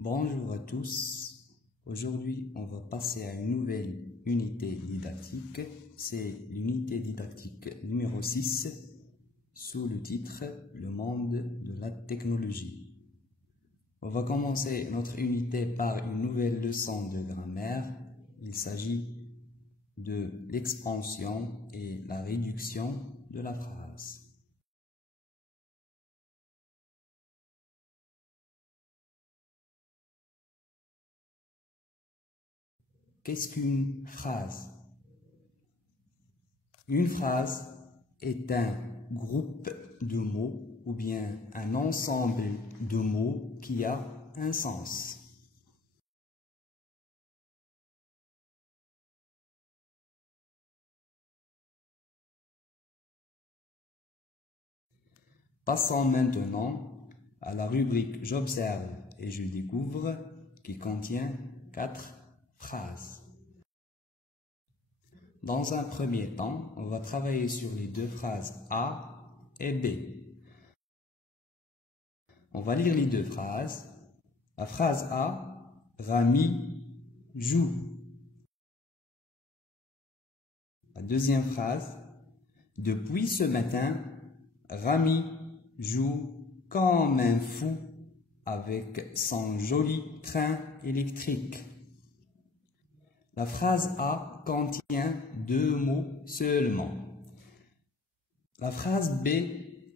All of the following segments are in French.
Bonjour à tous. Aujourd'hui, on va passer à une nouvelle unité didactique. C'est l'unité didactique numéro 6 sous le titre « Le monde de la technologie ». On va commencer notre unité par une nouvelle leçon de grammaire. Il s'agit de l'expansion et la réduction de la phrase. Qu'est-ce qu'une phrase? Une phrase est un groupe de mots ou bien un ensemble de mots qui a un sens. Passons maintenant à la rubrique « J'observe et je découvre » qui contient 4 phrases. Dans un premier temps, on va travailler sur les deux phrases A et B. On va lire les deux phrases. La phrase A, Rami joue. La deuxième phrase, depuis ce matin, Rami joue comme un fou avec son joli train électrique. La phrase A contient 2 mots seulement. La phrase B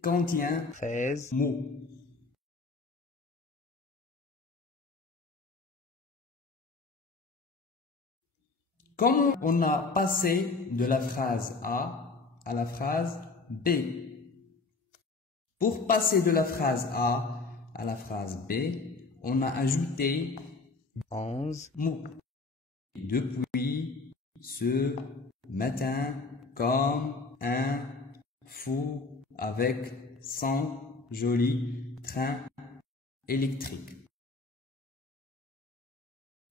contient 13 mots. Comment on a passé de la phrase A à la phrase B? Pour passer de la phrase A à la phrase B, on a ajouté 11 mots. Depuis ce matin, comme un fou avec son joli train électrique.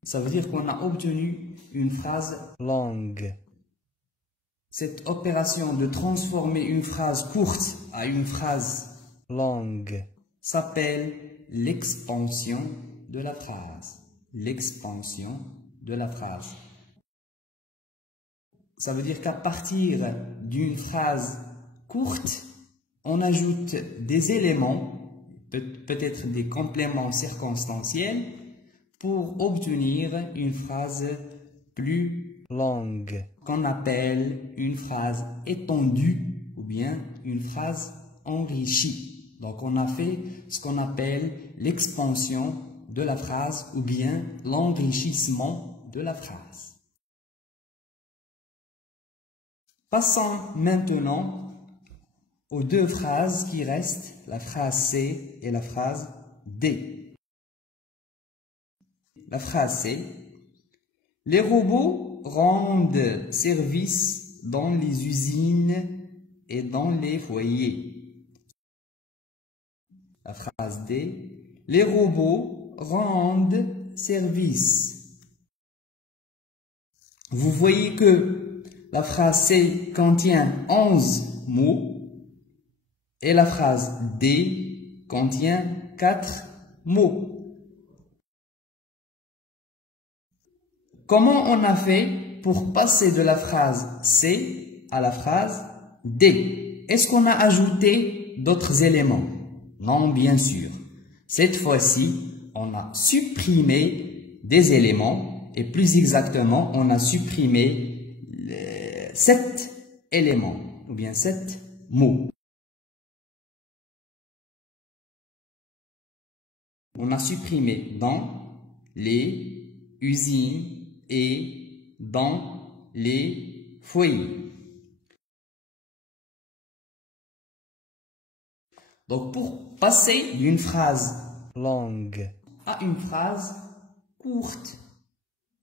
Ça veut dire qu'on a obtenu une phrase longue. Cette opération de transformer une phrase courte à une phrase longue s'appelle l'expansion de la phrase. L'expansion de la phrase. Ça veut dire qu'à partir d'une phrase courte, on ajoute des éléments, peut-être des compléments circonstanciels, pour obtenir une phrase plus longue, qu'on appelle une phrase étendue ou bien une phrase enrichie. Donc on a fait ce qu'on appelle l'expansion de la phrase ou bien l'enrichissement de la phrase. Passons maintenant aux deux phrases qui restent, la phrase C et la phrase D. La phrase C. Les robots rendent service dans les usines et dans les foyers. La phrase D. Les robots rendent service. Vous voyez que la phrase C contient 11 mots et la phrase D contient 4 mots. Comment on a fait pour passer de la phrase C à la phrase D? Est-ce qu'on a ajouté d'autres éléments? Non, bien sûr. Cette fois-ci, on a supprimé des éléments et plus exactement, on a supprimé 7 éléments ou bien 7 mots. On a supprimé dans, les, usines et dans les foyers. Donc pour passer d'une phrase longue à une phrase courte,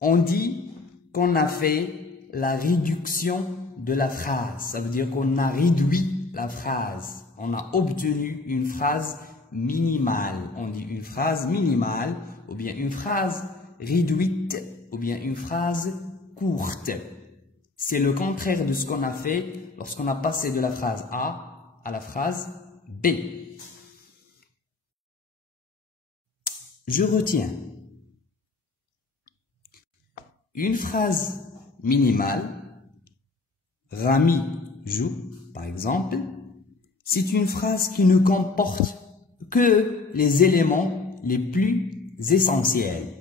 on dit qu'on a fait la réduction de la phrase. Ça veut dire qu'on a réduit la phrase. On a obtenu une phrase minimale. On dit une phrase minimale ou bien une phrase réduite ou bien une phrase courte. C'est le contraire de ce qu'on a fait lorsqu'on a passé de la phrase A à la phrase B. Je retiens Une phrase minimale, Rami joue, par exemple, c'est une phrase qui ne comporte que les éléments les plus essentiels.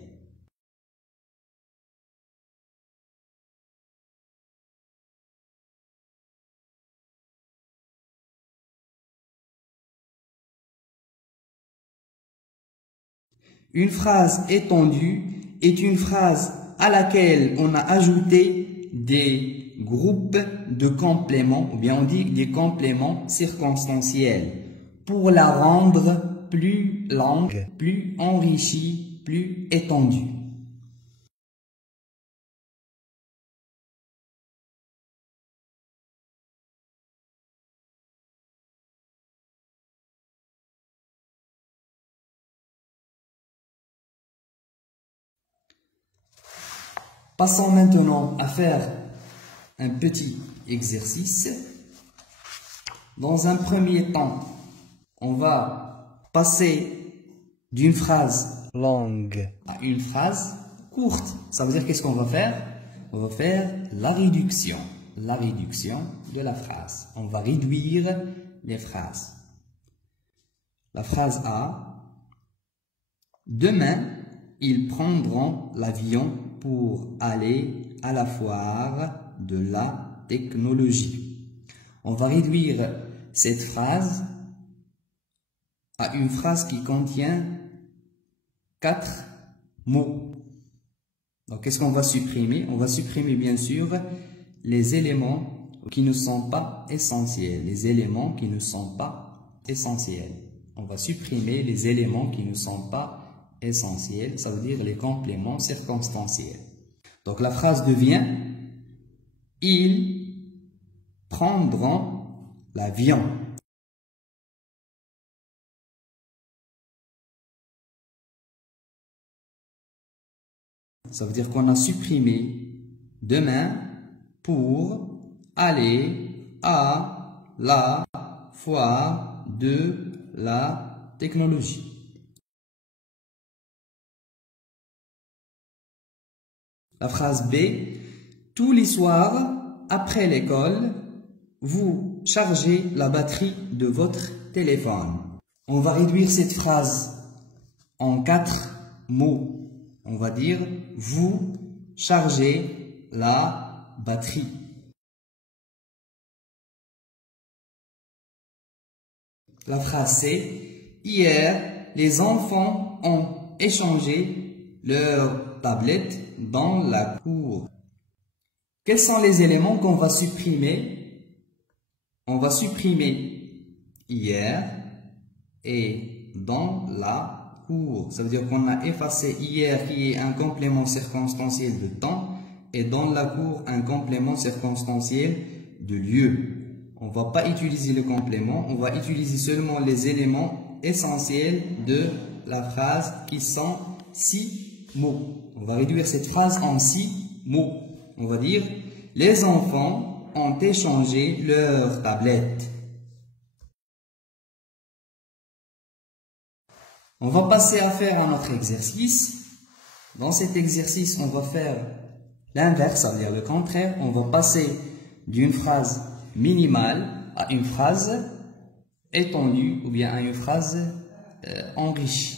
Une phrase étendue est une phrase à laquelle on a ajouté des groupes de compléments, ou bien on dit des compléments circonstanciels, pour la rendre plus longue, plus enrichie, plus étendue. Passons maintenant à faire un petit exercice. Dans un premier temps, on va passer d'une phrase longue à une phrase courte. Ça veut dire qu'est-ce qu'on va faire? On va faire la réduction de la phrase. On va réduire les phrases. La phrase A. Demain, ils prendront l'avion pour aller à la foire de la technologie. On va réduire cette phrase à une phrase qui contient 4 mots. Donc, qu'est-ce qu'on va supprimer? On va supprimer bien sûr les éléments qui ne sont pas essentiels. Les éléments qui ne sont pas essentiels. On va supprimer les éléments qui ne sont pas essentiels, ça veut dire les compléments circonstanciels. Donc la phrase devient « Ils prendront l'avion ». Ça veut dire qu'on a supprimé « demain » pour aller à la foire de la technologie. La phrase B, tous les soirs, après l'école, vous chargez la batterie de votre téléphone. On va réduire cette phrase en 4 mots. On va dire, vous chargez la batterie. La phrase C, hier, les enfants ont échangé leur tablette dans la cour. Quels sont les éléments qu'on va supprimer? On va supprimer hier et dans la cour. Ça veut dire qu'on a effacé hier qui est un complément circonstanciel de temps et dans la cour un complément circonstanciel de lieu. On ne va pas utiliser le complément, on va utiliser seulement les éléments essentiels de la phrase qui sont 6 mots. On va réduire cette phrase en 6 mots. On va dire « Les enfants ont échangé leur tablette ». On va passer à faire un autre exercice. Dans cet exercice, on va faire l'inverse, ça veut dire le contraire. On va passer d'une phrase minimale à une phrase étendue ou bien à une phrase enrichie.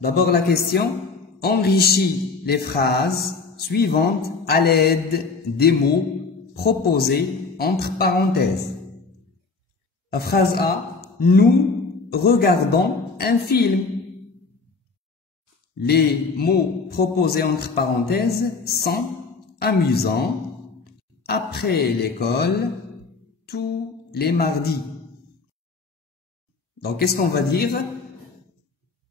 D'abord la question, enrichis les phrases suivantes à l'aide des mots proposés entre parenthèses. La phrase A, nous regardons un film. Les mots proposés entre parenthèses sont amusants, après l'école, tous les mardis. Donc qu'est-ce qu'on va dire?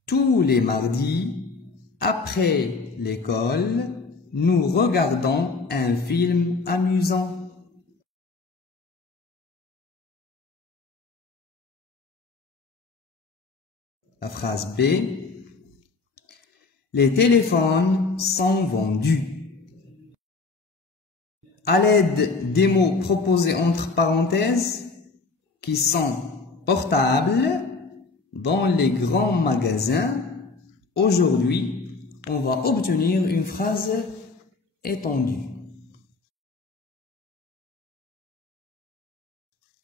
Tous les mardis, après l'école, nous regardons un film amusant. La phrase B. Les téléphones sont vendus. À l'aide des mots proposés entre parenthèses, qui sont portables, dans les grands magasins, aujourd'hui, on va obtenir une phrase étendue.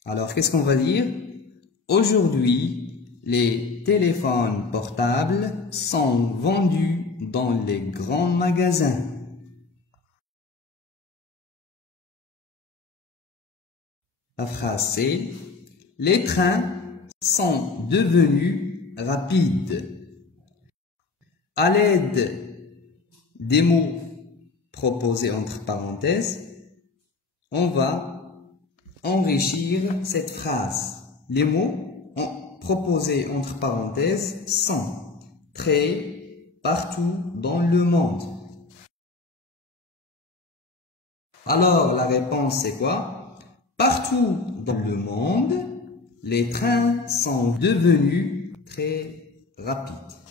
Alors, qu'est-ce qu'on va dire? Aujourd'hui, les téléphones portables sont vendus dans les grands magasins. La phrase c'est: les trains sont devenus rapides. À l'aide des mots proposés entre parenthèses, on va enrichir cette phrase. Les mots proposés entre parenthèses sont très partout dans le monde. Alors, la réponse c'est quoi? Partout dans le monde, les trains sont devenus très rapides.